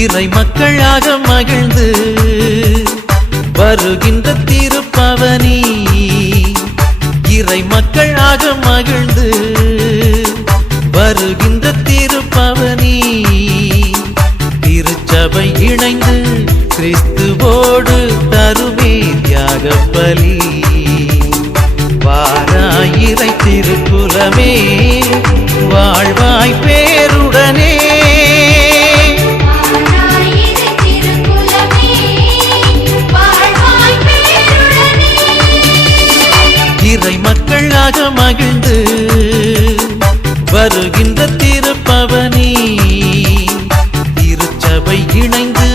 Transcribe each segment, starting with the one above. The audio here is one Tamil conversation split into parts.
இறை மக்களாக மகிழ்ந்து வருகின்ற திருப்பவனி, இறை மக்களாக மகிழ்ந்து வருகின்ற திருப்பவனி, திருச்சபை இணைந்து கிறிஸ்துவோடு தருமே தியாக பலி. வாராயிரை திருக்குலமே வாழ்வாய் பேருடனே, இறை மக்களாக மகிழ்ந்து வருகின்ற திருப்பவனி, திருச்சபை இணைந்து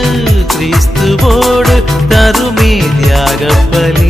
கிறிஸ்துவோடு தருமே தியாக பலி.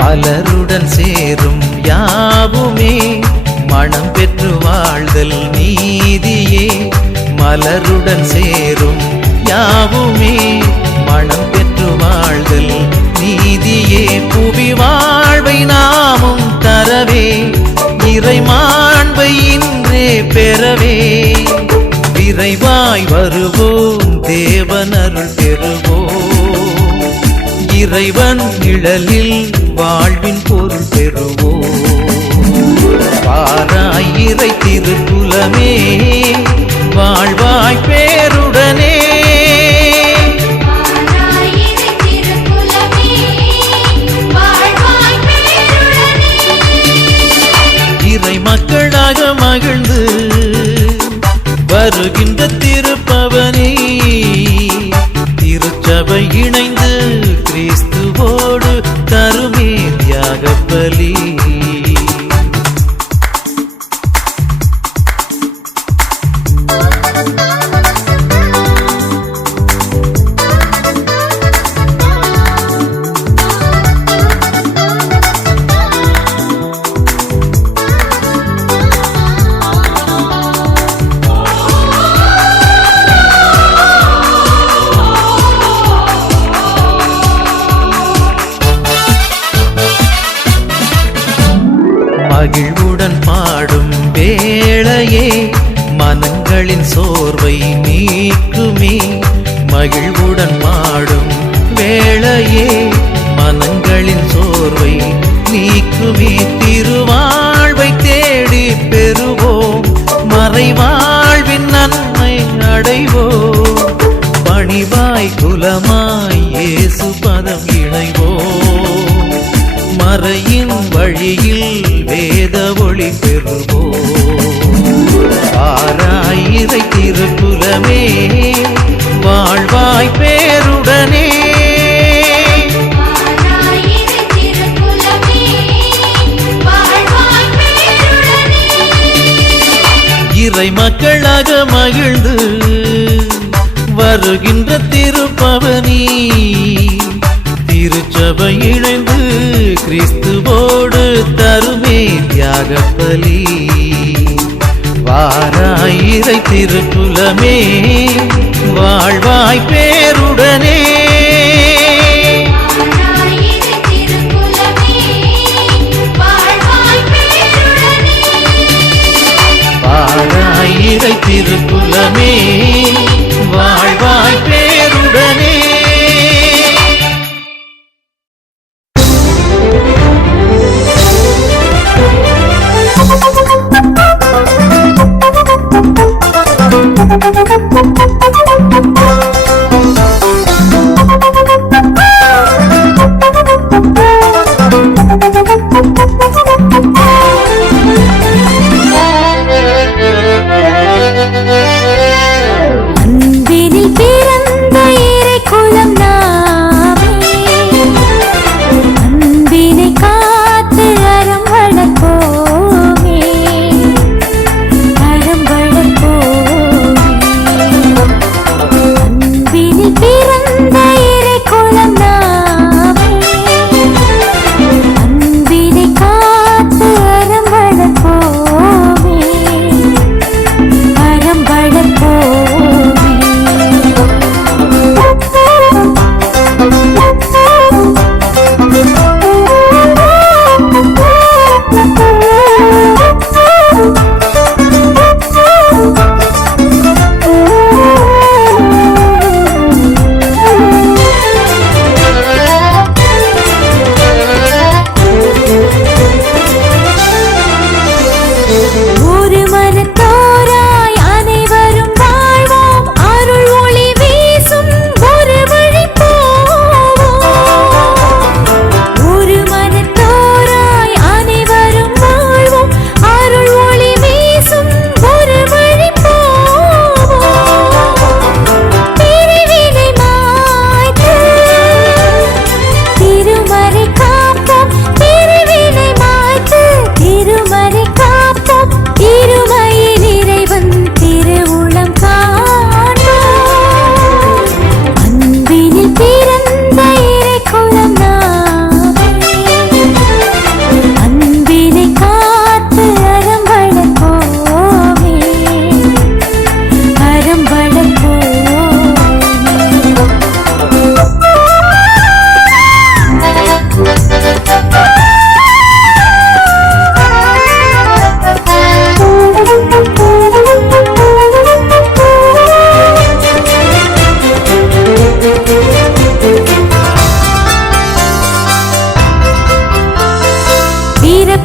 மலருடன் சேரும் யாவுமே மனம் பெற்று வாழ்தல் நீதியே, மலருடன் சேரும் யாவுமே மனம் பெற்று வாழ்தல் நீதியே. புவி வாழ்வை நாமும் தரவே, இறை மாண்பை இன்றே பெறவே, விரைவாய் வருவோம் தேவனருள் பெறுவோம், இறைவன் நிழலில் வாழ்வின் பொருள் பெறுவோம். வாராயிரை திருக்குலமே வாழ்வாய் பேருடனே, இறை மக்களாக மகிழ்ந்து வருகின்ற திருப்பவனி, திருச்சபை இணைந்து கிறிஸ்துவோடு தருமே தியாக பலி. மகிழ்வுடன் பாடும் வேளையே மனங்களின் சோர்வை நீக்குமே, மகிழ்வுடன் பாடும் வேளையே மனங்களின் சோர்வை நீக்குமே. திருவாழ்வை தேடி பெறுவோம், மறைவாழ்வின் நன்மை அடைவோம், பணிவாய் குலமாய் இயேசு பதம் இணைவோம், மறையின் வழியில் வேத ஒளி பெறுவோம். வாராயிரை திருக்குலமே வாழ்வாய் பேருடனே, இறை மக்களாக மகிழ்ந்து வருகின்ற திருப்பவனி, திருச்சபை இணைந்து கிறிஸ்துவோடு தருமே தியாக பலி. வாராயிரை திருக்குலமே வாழ்வாய் பேருடனே, வாராயிரை திருக்குலமே வாழ்வாய் பேருடனே.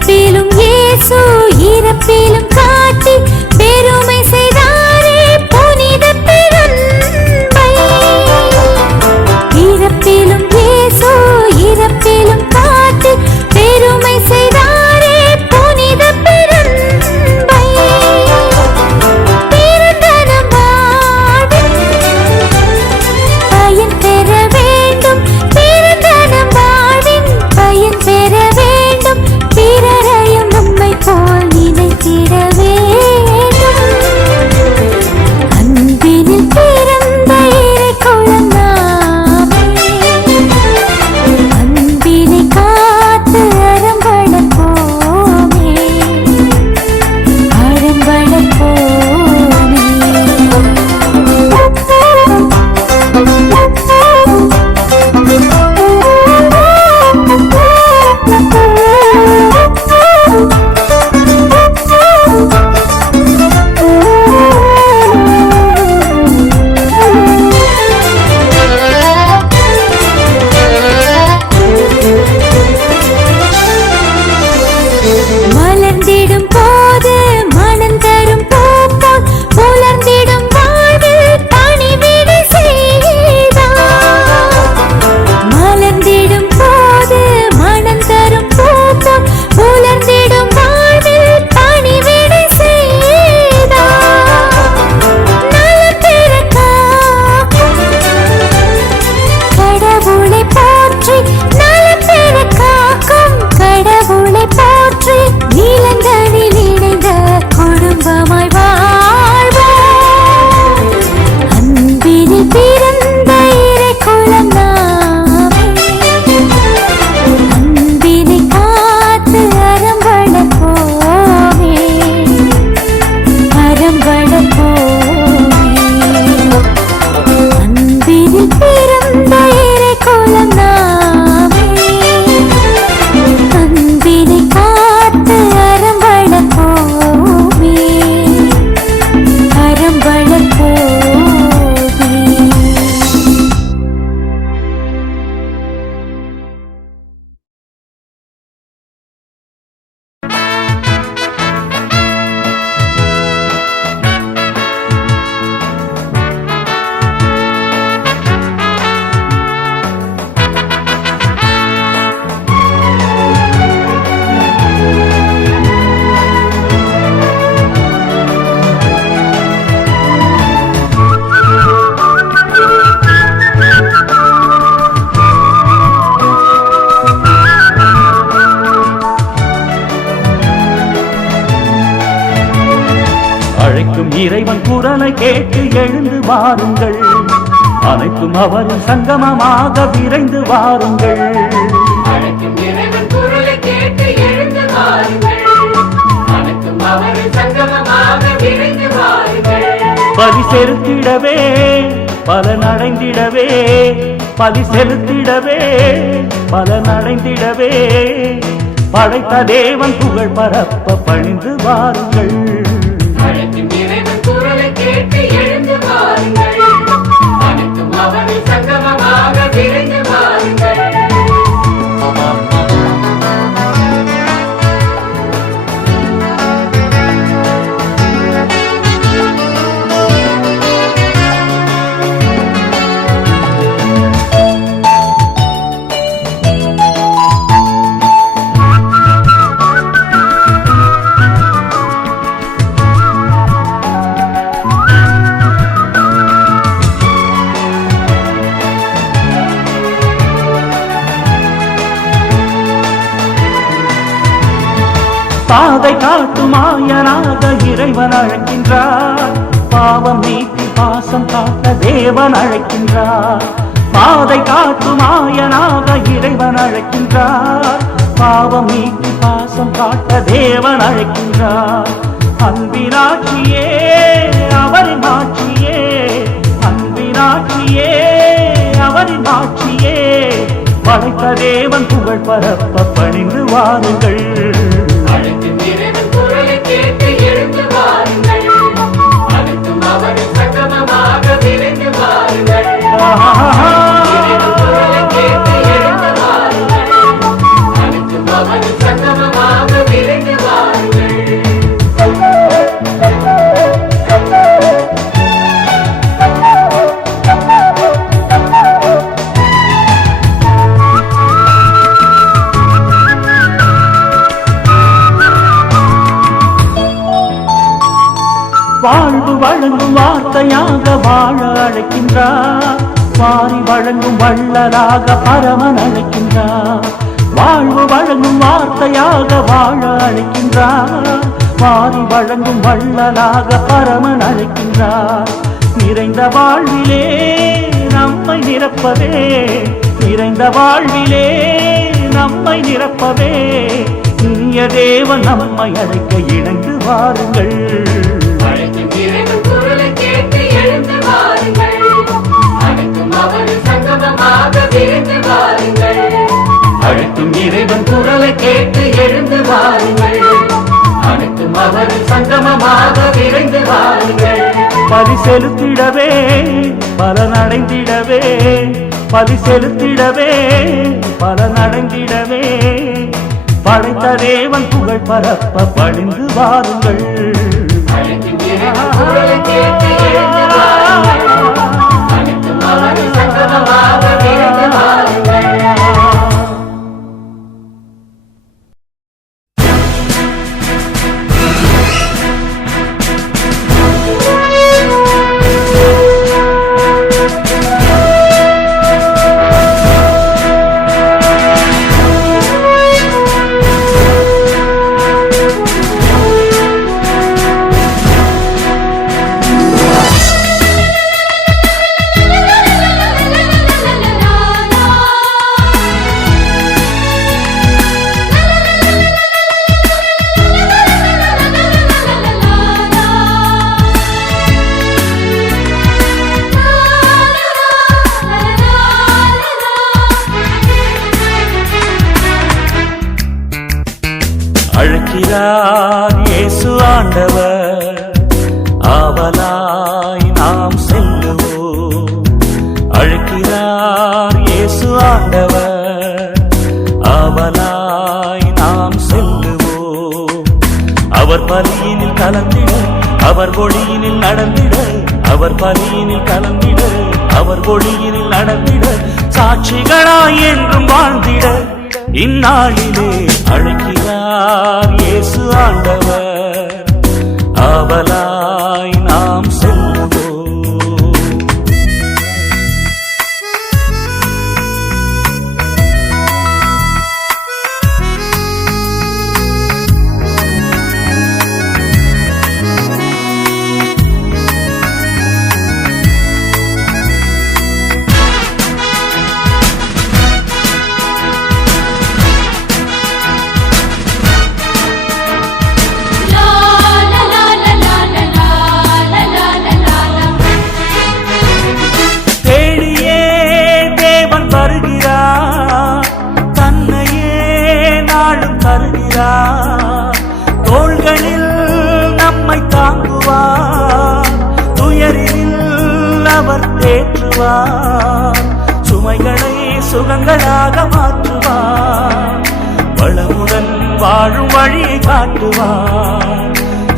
பிறப்பிலும் இயேசு இறப்பிலும் காட்டி பெருமை செய்தாரே புனித பெரும்பை. இறப்பிலும் இயேசு இறப்பிலும் காட்டி பெருமை செய்தாரே புனித பெரும்பை. பிறந்தனம் வாழ்வில் பயன் பெற வேண்டும், பிறந்தனம் வாழ்வின் பயன் பெற வேண்டும், பிறரையும் நம்மை போல் நினைத்திட வேண்டும். அன்பினில் பிறந்த இறைக்குழந்தை நாமே, அன்பினை காத்து அறம் வளர்ப்போமே, அறம் வளர்ப்போமே. மலர்ந்திடும் போது மனம் தரும் பூப்போல் புலர்ந்திடும் வாழ்வில் பணிவிடை செய்தார். மலர்ந்திடும் போது மனம் தரும் பூப்போல் புலர்ந்திடும் வாழ்வில் பணிவிடை செய்தார். நலம் பெற காக்கும் கடவுளை போற்றி, நலம் பெற காக்கும் கடவுளை போற்றி, நீலந்தனில் இணைந்த குடும்பமாய் வாழ்வோம். அன்பினில் பிறந்த இறைக்குலம் நாமே, அன்பினை காத்து அறம் வளர்ப்போமே, அறம் வளர்ப்போமே. அன்பினில் பிறந்த இறைக்குலம் நாமே, அன்பினை காத்து அறம் வளர்ப்போமே, அறம் வளர்ப்போமே. அழைக்கும் இறைவன் குரலை கேட்டு எழுந்து வாருங்கள், அனைத்தும் அவரின் சங்கமமாக விரைந்து வாருங்கள். அழைக்கும் இறைவன் குரலை கேட்டு எழுந்து வாருங்கள், அனைத்தும் அவரின் சங்கமமாக விரைந்து வாருங்கள். பலி செலுத்திடவே பலனடைந்திடவே, பலி செலுத்திடவே பலனடைந்திடவே, படைத்த தேவன் புகழ் பரப்ப பணிந்து வாருங்கள். அழைக்கும் இறைவன் குரலை கேட்டு எழுந்து வாருங்கள், அனைத்தும் அவரின் சங்கமமாக விரைந்து வாருங்கள். பாதை காட்டும் ஆயனாக இறைவன் அழைக்கின்றார், பாவம் நீக்கி பாசம் காட்ட தேவன் அழைக்கின்றார். பாதை காட்டும் ஆயனாக இறைவன் அழைக்கின்றார், பாவம் நீக்கி பாசம் காட்ட தேவன் அழைக்கின்றார். அன்பினாட்சியே அவரின் ஆட்சியே, அன்பினாட்சியே அவரின் ஆட்சியே, படைத்த தேவன் புகழ் பரப்ப பணிந்து வாருங்கள். அழைக்கும் இறைவன் குரலை கேட்டு எழுந்து வாருங்கள், அனைத்தும் அவரின் சங்கமமாக விரைந்து வாருங்கள். இறைவன் குரலை கேட்டு எழுந்து வாருங்கள், அனைத்தும் அவரின் சங்கமமாக விரைந்து வழங்கும் வார்த்தையாக வாழ அழைக்கின்றார். வாரி வழங்கும் வள்ளலாக பரமன் அழைக்கின்றார். வாழ்வு வழங்கும் வார்த்தையாக வாழ அழைக்கின்றார். வாரி வழங்கும் வள்ளலாக பரமன் அழைக்கின்றார். நிறைந்த வாழ்விலே நம்மை நிரப்பவே, நிறைந்த வாழ்விலே நம்மை நிரப்பவே, இனிய தேவன் நம்மை அழைக்க இணைந்து வாருங்கள். அழைக்கும் இறைவன் குரலை கேட்டு எழுந்து வாருங்கள். அனைத்தும் அவர் சங்கமமாக விரைந்து வாருங்கள். அழைக்கும் இறைவன் குரலை கேட்டு எழுந்து வாருங்கள். அனைத்தும் அவர் சங்கமமாக விரைந்து வாருங்கள். பலி செலுத்திடவே பலனடைந்திடவே, பலி செலுத்திடவே பலனடைந்திடவே, படைத்த தேவன் புகழ் பரப்ப பணிந்து வாருங்கள். அழைக்கும் இறைவன் குரலை கேட்டு எழுந்து வாருங்கள். அனைத்தும் அவர் சங்கமமாக விரைந்து வாருங்கள். அழைக்கிறார் இயேசு ஆண்டவர், ஆவலாய் நாம் செல்லுவோம். அழைக்கிறார் இயேசு ஆண்டவர், ஆவலாய் நாம் செல்லுவோம். அவர் பலியினில் கலந்திட, அவர் ஒளியினில் நடந்திட, அவர் பலியினில் கலந்திட, அவர் ஒளியினில் நடந்திட, சாட்சிகளாய் என்றும் வாழ்ந்திட இந்நாளிலே அழைக்கிறார் இயேசு ஆண்டவர், ஆவலாய் நாம் செல்லுவோம். தோள்களில் நம்மை தாங்குவார், துயரில் அவர் தேற்றுவார், சுமைகளை சுகங்களாக மாற்றுவார், வளமுடன் வாழும் வழியை காட்டுவார்,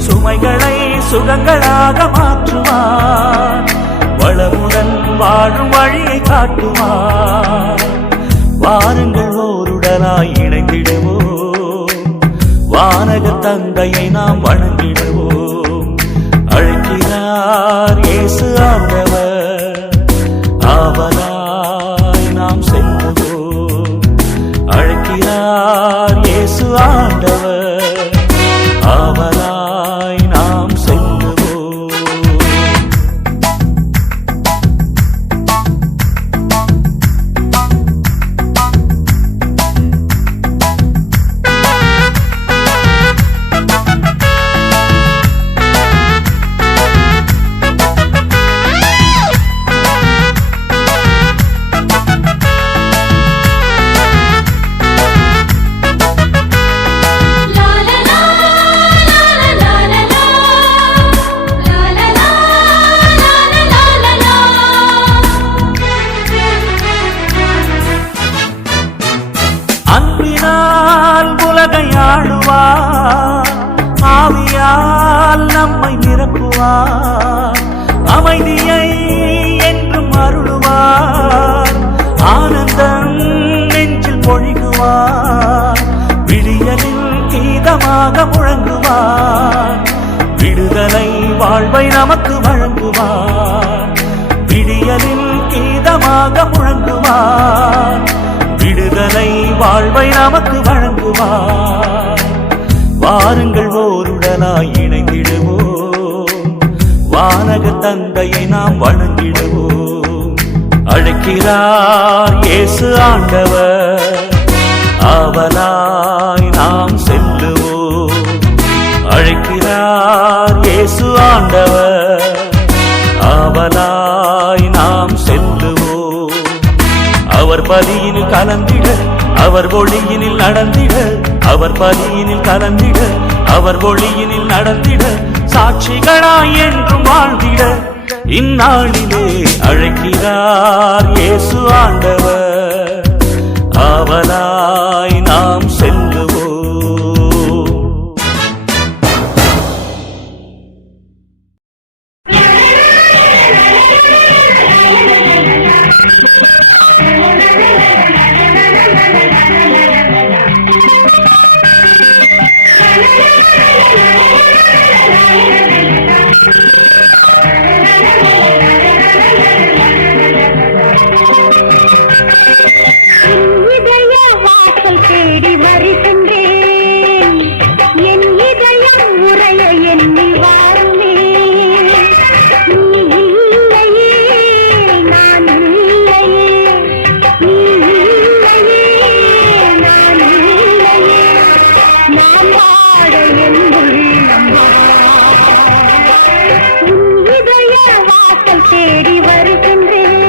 சுமைகளை சுகங்களாக மாற்றுவார், வளமுடன் வாழும் வழியை காட்டுவார். வாருங்கள் ஓருடலாய் இணைந்திடுவோம், வானக தந்தையை நாம் வணங்கிடுவோம். அழைக்கிறார் இயேசு ஆண்டவர், ஆவலாய் நாம் செல்லுவோம். அழைக்கிறார் இயேசு ஆண்டவர், ஆவலாய் நாம் செல்லுவோம். அன்பினால் உலகை ஆளுவார், ஆவியால் நம்மை நிரப்புவார், அமைதியை என்றும் அருளுவார், ஆனந்தம் நெஞ்சில் பொழிகுவார், விடியலில் கீதமாக முழங்குவார், விடுதலை வாழ்வை நமக்கு வழங்குவார். இறங்குவார். விடியலில் கீதமாக முழங்குவார். விடுதலை வாழ்வை நமக்கு வழங்குவார். வாருங்கள் ஓருடலாய் இணைந்திடுவோம். வானக தந்தையை நாம் வணங்கிடுவோம். அழைக்கிறார் இயேசு ஆண்டவர். ஆவலாய் நாம் செல்லுவோம். அழைக்கிறார் இயேசு ஆண்டவர். ஆவலாய் நாம் செல்லுவோம். அவர் பலியினில் கலந்திட, அவர் ஒளியினில் நடந்திட, அவர் பலியினில் கலந்திட, அவர் ஒளியினில் நடந்திட, சாட்சிகளாய் என்றும் வாழ்ந்திட இந்நாளிலே அழைக்கிறார் இயேசு ஆண்டவர். ஆவலாய் நாம் செல்லுவோம். இதய வாசல் தேடி வருகின்றேன். என் இதயம் உரைய எண்ணி வாருமே. நீ இல்லையே, நான் இல்லையே. நீ இல்லையே, நான் இல்லையே. நான் வாழ என் உள்ளம் வா. உன் இதய வாசல் தேடி வருகின்றேன்.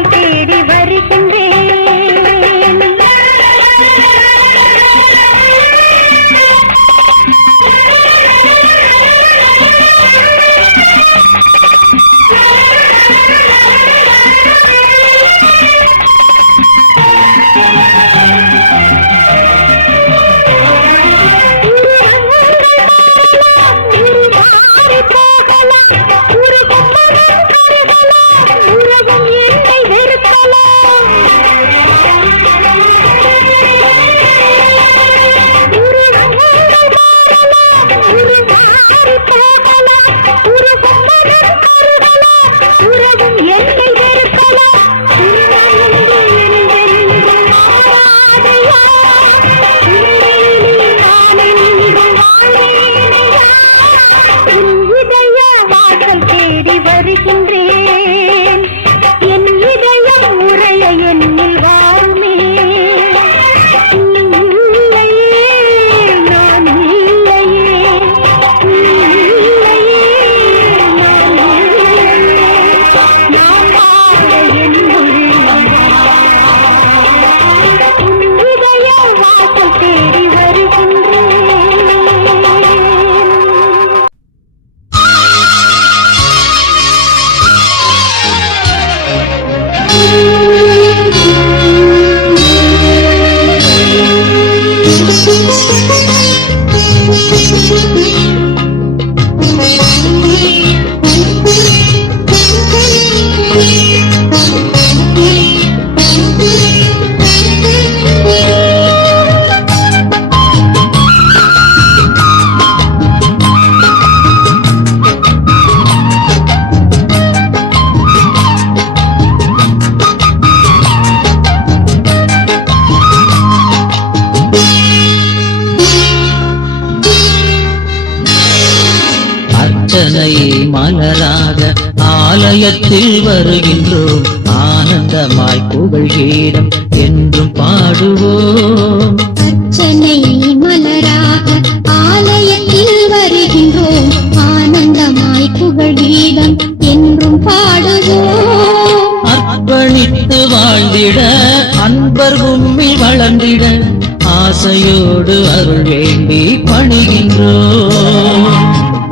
தேடி வருகின்றேன். அர்ச்சனை மலராக ஆலயத்தில் வருகின்றோம், ஆனந்தமாய் புகழ் கீதம் என்றும் பாடுவோம். அர்ச்சனை மலராக ஆலயத்தில் வருகின்றோம், ஆனந்தமாய் புகழ் கீதம் என்றும் பாடுவோம். அர்ப்பணித்து வாழ்ந்திட அன்பர் உம்மில் வளர்ந்திட ஆசையோடு அருள் வேண்டி பணிகின்றோம்.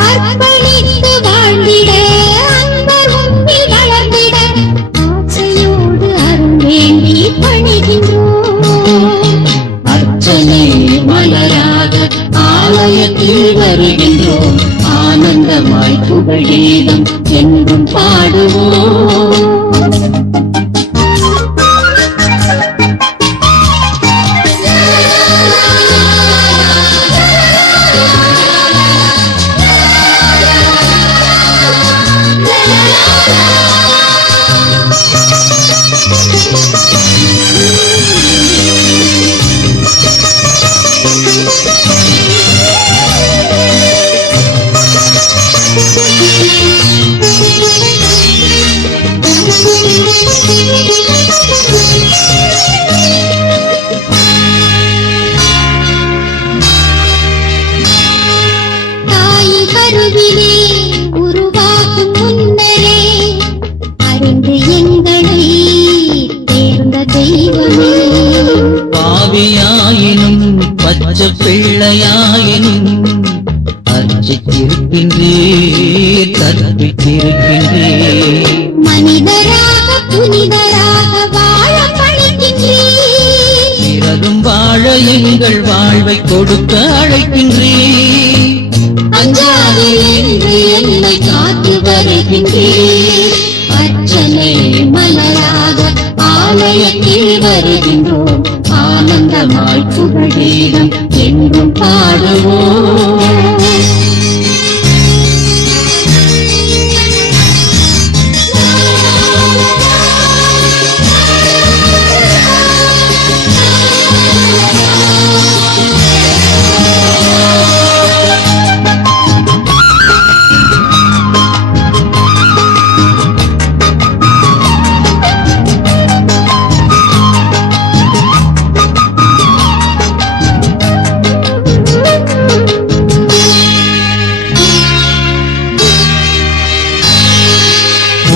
அர்ப்பணித்து வாழ்ந்திட அன்பர் உம்மில் வளர்ந்திட ஆசையோடு அருள் வேண்டி பணிகின்றோம். அர்ச்சனை மலராக ஆலயத்தில் வருகின்றோம், ஆனந்தமாய் புகழ் கீதம் என்றும் பாடுவோம். தாயின் கருவிலே உருவாகும் முன்னரே அறிந்து எங்களை தேர்ந்த தெய்வமே. பாவியாயினும் பச்சை பிள்ளையாயினும் அர்ச்சித்திருக்கின்றீர், கற்பித்திருக்கின்றீர். மனிதராக புனிதராக வாழ பணிக்கின்றீர். பிறரும் வாழ எங்கள் வாழ்வை கொடுக்க அழைக்கின்றீர். அஞ்சாதே என்று என்னை காத்து வருகின்றீர். அர்ச்சனை மலராக ஆலயத்தில் வருகின்றோம், ஆனந்தமாய் புகழ் கீதம் என்றும் பாடுவோம்.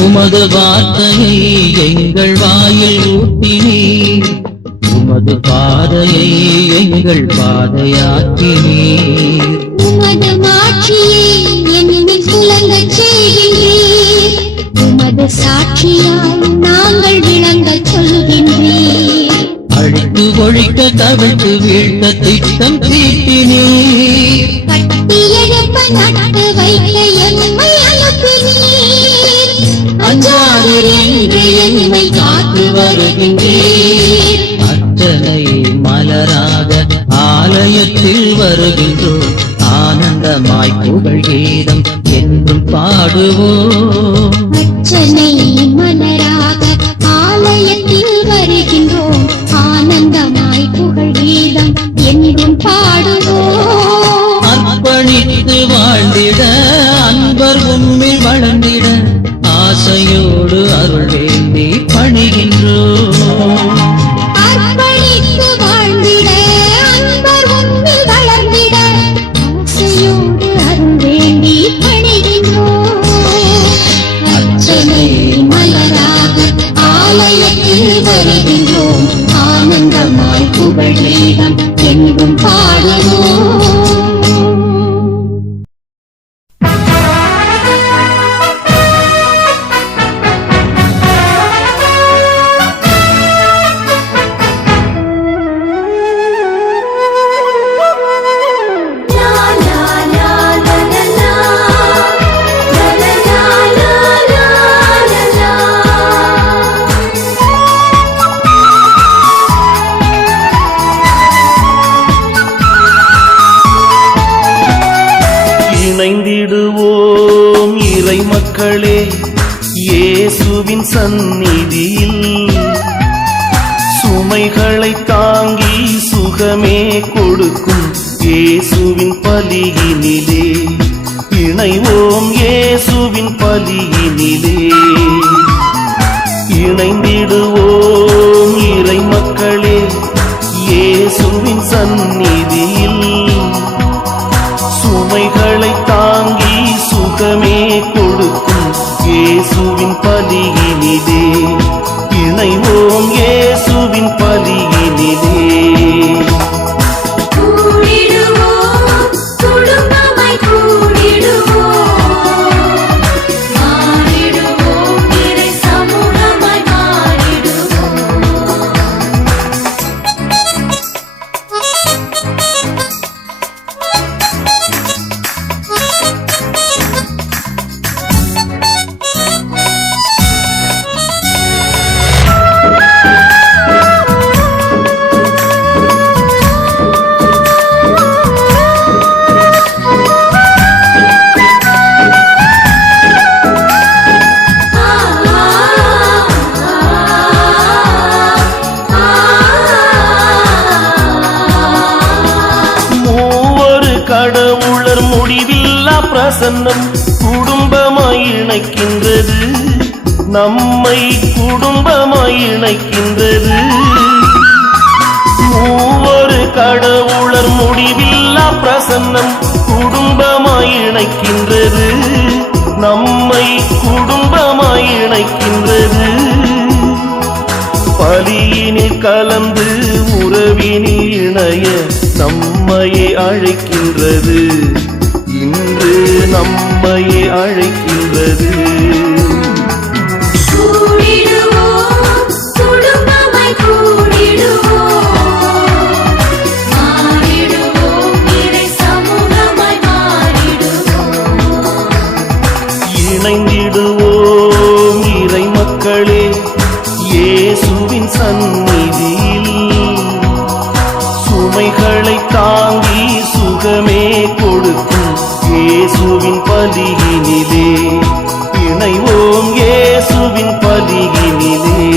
உமது வார்த்தையை எங்கள் வாயில் ஊட்டினீர், உமது பாதையை எங்கள் பாதையாக்கினீர். உமது மாட்சியை என்னில் துலங்கச் செய்கின்றீர். உமது சாட்சியாய் நாங்கள் விளங்கச் சொல்கின்றீர். அழித்து ஒழிக்க கவிழ்த்து வீழ்த்த திட்டம் தீட்டினீர். கட்டியெழுப்ப நட்டு வைக்க எம்மை அனுப்பினீர். அஞ்சாதீர் என்று என்னை காத்து வருகின்றீர். அர்ச்சனை மலராக ஆலயத்தில் வருகின்றோம், ஆனந்தமாய் புகழ் கீதம் என்றும் பாடுவோம். அர்ச்சனை மலராக ஆலயத்தில் வருகின்றோம், ஆனந்தமாய் புகழ் கீதம் என்றும் பாடுவோம். அர்ப்பணித்து வாழ்ந்திட அன்பர் உம்மில் வளர்ந்திட ஆசையோடு அருள் வேண்டி பணிகின்றோம். அர்ப்பணித்து வாழ்ந்திட அன்பர் உம்மில் வளர்ந்திட ஆசையோடு அருள் வேண்டி பணிகின்றோம். இணைந்திடுவோம் இறை மக்களே இயேசுவின் சந்நிதியில் சுமைகளை தாங்கி சுகமே கொடுக்கும் இயேசுவின் பலியினிலே இணைவோம் இயேசுவின் பலியினிலே இணைந்திடுவோம் இறை மக்களே இயேசுவின் சந்நிதியில் சுமைகளை தாங்கி சுகமே கொடுக்கும் இயேசுவின் பலியினிலே இணைவோம் இயேசுவின் பலியினிலே கூடிடுவோம் குடும்பமாய் கூடிடுவோம் மாறிடுவோம் இறை சமூகமாய் மாறிடுவோம் கடவுளர் முடிவில்லா பிரசன்னம் குடும்பமாய் இணைக்கின்றது நம்மை குடும்பமாய் இணைக்கின்றது மூவரு கடவுளர் முடிவில்லா பிரசன்னம் குடும்பமாய் இணைக்கின்றது நம்மை குடும்பமாய் இணைக்கின்றது பலியினில் கலந்து உறவினில் இணைய நம்மையே அழைக்கின்றது இன்று நம்மையே அழைக்கின்றது கூடிடுவோம் குடும்பமாய் கூடிடுவோம் மாறிடுவோம் இறை சமூகமாய் மாறிடுவோம் இணைந்திடுவோம் இறை மக்களே இயேசுவின் சந்நிதியில் சுமைகளை தாங்கி சுகமே கொடுக்கும் இயேசுவின் பலியினிலே இணைவோம் இயேசுவின் பலியினிலே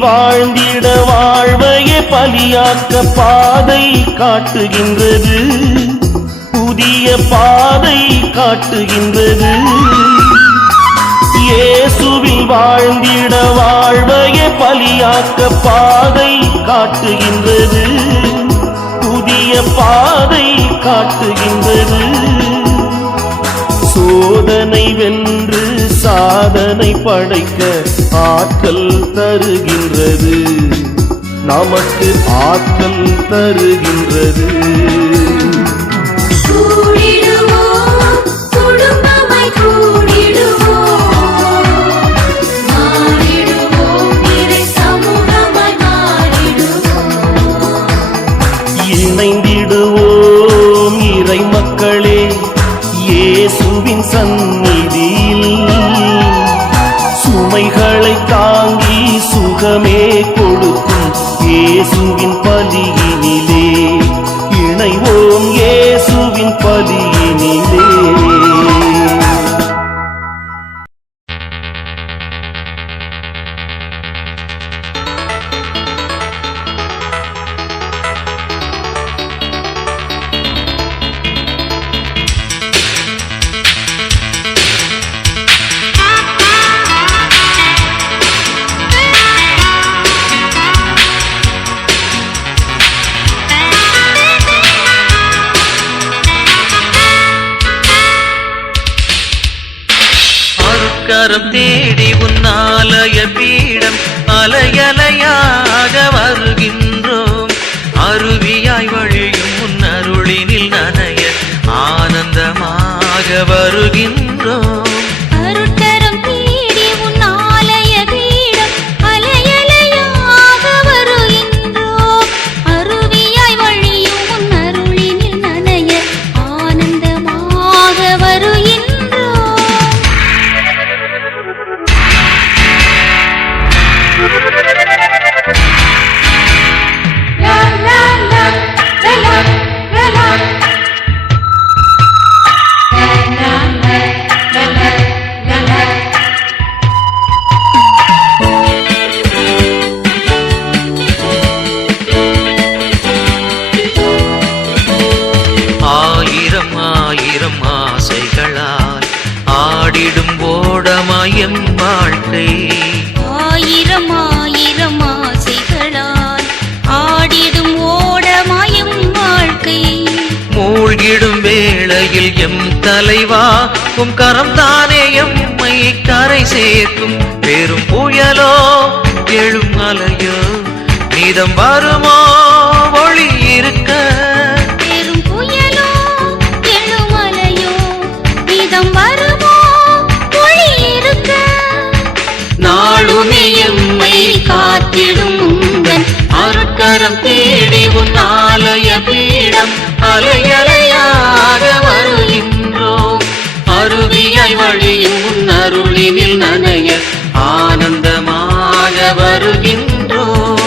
வாழ்ந்திட வாழ்வையே பலியாக்க பாதை காட்டுகின்றது புதிய பாதை காட்டுகின்றது இயேசுவில் வாழ்ந்திட வாழ்வையே பலியாக்க பாதை காட்டுகின்றது புதிய பாதை காட்டுகின்றது சோதனை வென்று சாதனை படைக்க ஆற்றல் தருகின்றது நமக்கு ஆற்றல் தருகின்றது கூடிடுவோம் குடும்பமாய் கூடிடுவோம் மாறிடுவோம் இறை சமூகமாய் மாறிடுவோம் இணைந்திடுவோம் இறை மக்களே இயேசுவின் சந்நிதியில் சுமைகளை தாங்கி சுகமே கொடுக்கும் இயேசுவின் பலியினிலே இணைவோம் இயேசுவின் பலியினிலே கரம் தேடி உன்னாலய பீடம் அலையலையாக வருகின்றோம் அருவியாய் வழியும் உன் அருளினில் நனைய ஆனந்தமாக வருகின்றோம். அருட்கரம் தேடி உன் ஆலய பீடம் அலையலையாக வருகின்றோம். அருவியாய் வழியும் உன் அருளினில் நனைய ஆனந்தமாக வருகின்றோம். ஆயிரம் ஆயிரம் ஆசைகளால் ஆடிடும் ஓடமாயம் வாழ்க்கை. ஆயிரம் ஆயிரம் ஆசைகளால் ஆடிடும் ஓடமாயும் வாழ்க்கை. மூழ்கிடும் வேளையில் எம் தலைவா உம் கரம் தானே எம்மை கரை சேர்க்கும். பெரும் புயலோ எழும் அலையோ நீதம் வருமோ ஒளி இருக்க. பெரும் புயலோ எழுமலையோ நீதம் வருமோ ஒளி இருக்க. நாளுமே எம்மை காத்திடும் உந்தன் அருட்கரம் தேடி உன் ஆலய பீடம் அலையலையாக வருகின்றோம். அருவியாய் வழியும் உன் அருளினில் நனைய ஆனந்தமாக வருகின்றோம்.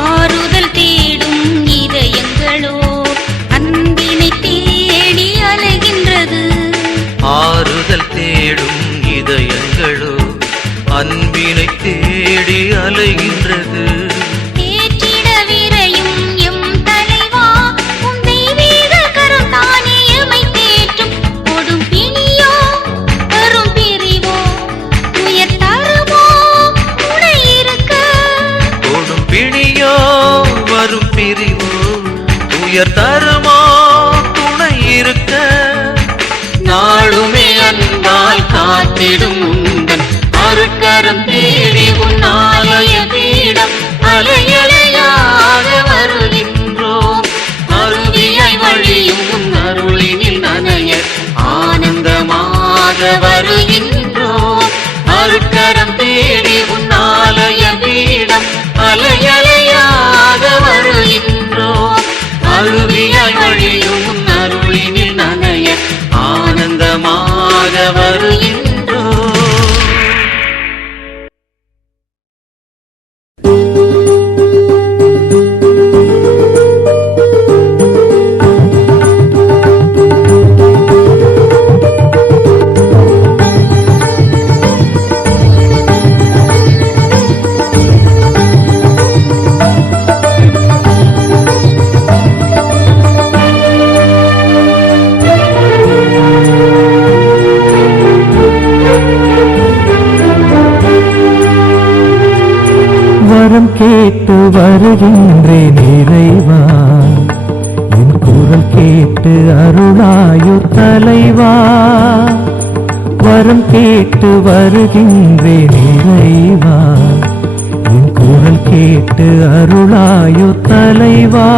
ஆறுதல் தேடும் இதயங்களோ அன்பினை தேடி அலைகின்றது. ஆறுதல் தேடும் இதயங்களோ அன்பினை தேடி அலைகின்றது. தேற்றிட விரையும் எம் தலைவா உம் தெய்வீக கரம் தானே எமை தேற்றும். கொடும் பிணியோ வரும் பிரிவோ உயர் தருமோ துணை இருக்க. கொடும் பிணியோ வரும் பிரிவோ உயர் தருமோ துணை இருக்க. நாளுமே அன்பால் காத்திடும் உந்தன் அருட்கரம் தேடி உன் ஆலய பீடம் அலையலையாக வருகின்றோம். அருவியாய் வழியும் உன் அருளினில் நனைய ஆனந்தமாக வருகின்றோம். அருட்கரம் தேடி உன் ஆலய பீடம் அலையலையாக வருகின்றோம். அருவியாய் வழியும் உன் அருளினில் நனைய ஆனந்தமாக வருகின்றோம். வரம் கேட்டு வருகின்றேன் இறைவா, என் குரல் கேட்டு அருளாயோ தலைவா. வரம் கேட்டு வருகின்றேன் இறைவா, என் குரல் கேட்டு அருளாயோ தலைவா.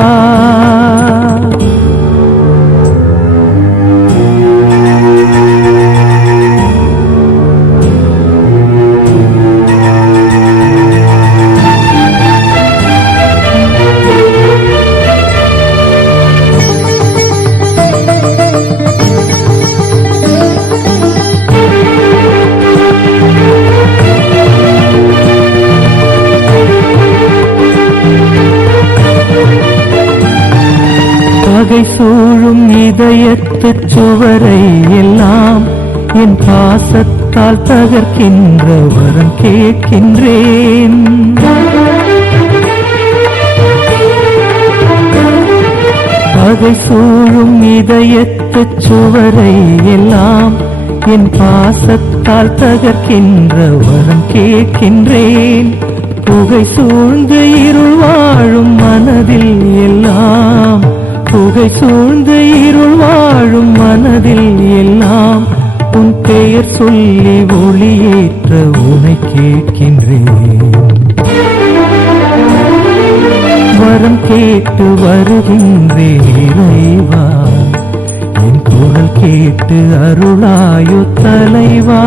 பகை சூழும் இதயத்து சுவரை எல்லாம் என் பாசத்தால் தகர்க்கின்ற வரம் கேட்கின்றேன். பகை சூழும் இதயத்து சுவரை எல்லாம் என் பாசத்தால் தகர்க்கின்ற வரம் கேட்கின்றேன். புகை சூழ்ந்து இருள் வாழும் மனதில் எல்லாம், புகை சூழ்ந்து இருள் வாழும் மனதில் எல்லாம் உன் பெயர் சொல்லி ஒளியேற்ற உனை கேட்கின்றேன். வரம் கேட்டு வருகின்றேன் இறைவா, என் குரல் கேட்டு அருளாயோ தலைவா.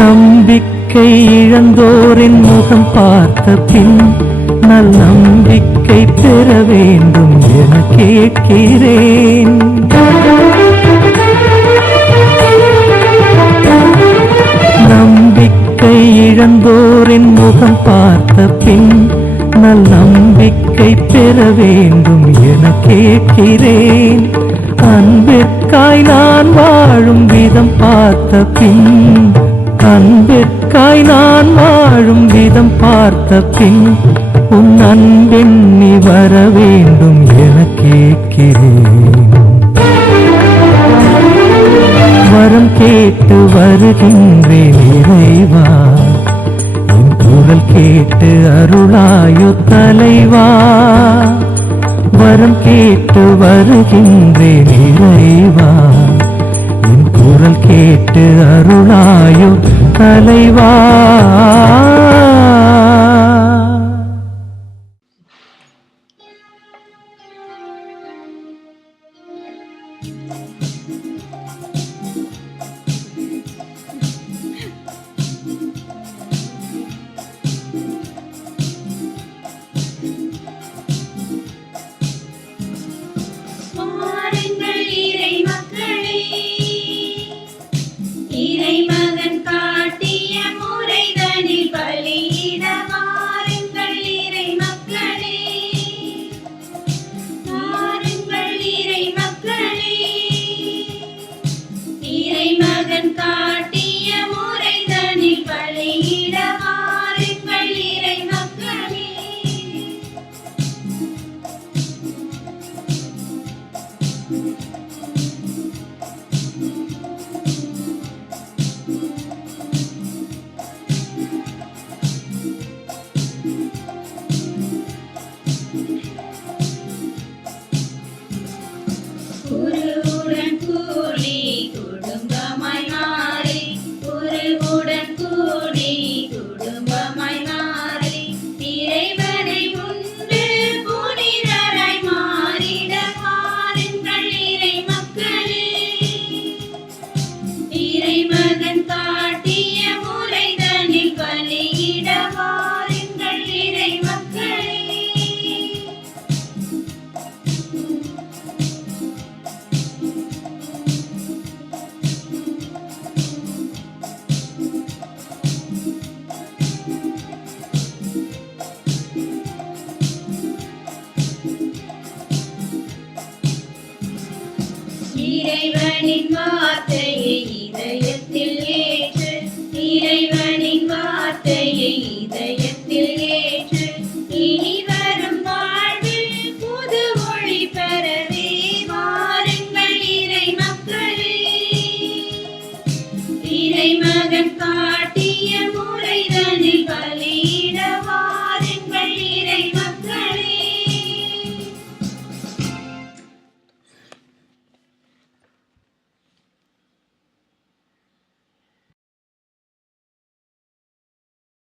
நம்பிக்கை இழந்தோரின் முகம் பார்த்த பின் நல் நம்பிக்கை பெற வேண்டும் என கேட்கிறேன். நம்பிக்கை இழந்தோரின் முகம் பார்த்த பின் நல் நம்பிக்கை பெற வேண்டும் என கேட்கிறேன். அன்பிற்காய் நான் வாழும் விதம் பார்த்த பின், அன்பிற்காய் நான் வாழும் விதம் பார்த்த பின் உன் அன்பெண்ணி வர வேண்டும் என கேட்கிறேன். வரம் கேட்டு வருகின்றேன் இறைவா, என் குரல் கேட்டு அருளாயோ தலைவா. வரம் கேட்டு வருகின்றேன் இறைவா, என் குரல் கேட்டு அருளாயோ தலைவா. வாருங்கள் இறை மக்களே, இறைமகன் காட்டிய முறைதனில் பலியிட வாருங்கள் இறை மக்களே. வாருங்கள் இறை மக்களே, இறைமகன் காட்டிய முறைதனில் பலியிட வாருங்கள் இறை மக்களே. குருவுடன் கூடி குடும்பமாய் மாறி, குருவுடன் கூடி குடும்பமாய் மாறி, இறைவனை உண்டு புனிதராய் மாறிட வாருங்கள் இறை மக்களே. இறைமகன் காட்டிய முறைதனில் பலியிட வாருங்கள் இறை மக்களே. இறைவனின் வார்த்தை